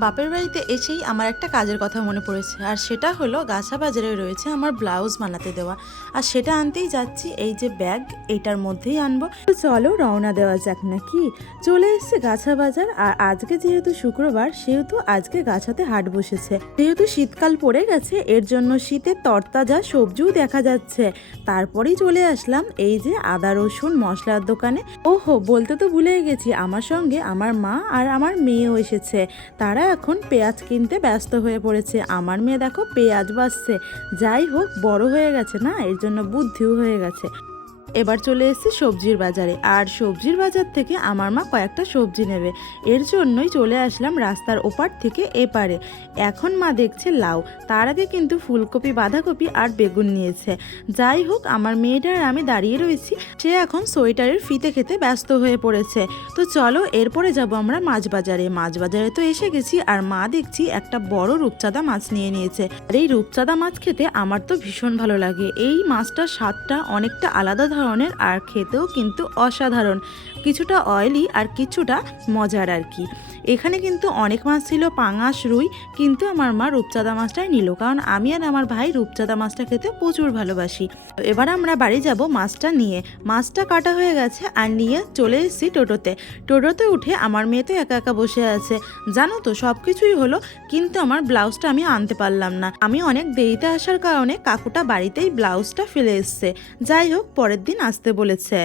বাপের বাড়িতে এসেই আমার একটা কাজের কথা মনে পড়েছে, আর সেটা হলো গাছা বাজারে রয়েছে আমার ব্লাউজ বানাতে দেওয়া। আর সেটা আনতেই যাচ্ছি, এই যে ব্যাগ এইটার মধ্যেই আনবো। তো চলো রওনা দেওয়া যাক নাকি। চলে এসছে গাছা বাজার, আর আজকে যেহেতু শুক্রবার সেহেতু আজকে গাছাতে হাট বসেছে। যেহেতু শীতকাল পড়ে গেছে এর জন্য শীতের তরতাজা সবজিও দেখা যাচ্ছে। তারপরেই চলে আসলাম এই যে আদা রসুন মশলার দোকানে। ওহো, বলতে তো ভুলে গেছি, আমার সঙ্গে আমার মা আর আমার মেয়েও এসেছে। তারা এখন পেঁয়াজ কিনতে ব্যস্ত হয়ে পড়েছে। আমার মেয়ে দেখো পেঁয়াজ বাছছে। যাই হোক, বড় হয়ে গেছে না, এর জন্য বুদ্ধিও হয়ে গেছে। এবার চলে এসেছি সবজির বাজারে, আর সবজির বাজার থেকে আমার মা কয়েকটা সবজি নেবে, এর জন্যই চলে আসলাম রাস্তার ওপার থেকে এপারে। এখন মা দেখছে লাউ, তার আগে কিন্তু ফুলকপি বাঁধাকপি আর বেগুন নিয়েছে। যাই হোক, আমার মেয়েটা আর আমি দাঁড়িয়ে রয়েছি, সে এখন সোয়েটারের ফিতে খেতে ব্যস্ত হয়ে পড়েছে। তো চলো এরপরে যাব আমরা মাছ বাজারে। মাছ বাজারে তো এসে গেছি, আর মা দেখছি একটা বড় রূপচাঁদা মাছ নিয়ে নিয়েছে। আর এই রূপচাঁদা মাছ খেতে আমার তো ভীষণ ভালো লাগে। এই মাছটার স্বাদটা অনেকটা আলাদা ধরনের, আর খেতেও কিন্তু অসাধারণ, কিছুটা অয়েলি আর কিছুটা মজার আর কি। এখানে কিন্তু অনেক মাছ ছিল, পাঙাশ রুই, কিন্তু আমার মা রূপচাঁদা মাছটাই নিল, কারণ আমি আর আমার ভাই রূপচাঁদা মাছটা খেতে প্রচুর ভালোবাসি। এবার আমরা বাড়ি যাব মাছটা নিয়ে। মাছটা কাটা হয়ে গেছে, আর নিয়ে চলে এসেছি টোটোতে। টোটোতে উঠে আমার মেয়ে তো একা একা বসে আছে। জানো তো, সব কিছুই হলো, কিন্তু আমার ব্লাউজটা আমি আনতে পারলাম না। আমি অনেক দেরিতে আসার কারণে কাকুটা বাড়িতেই ব্লাউজটা ফেলে এসছে। যাই হোক, পরের দিন আসতে বলেছে।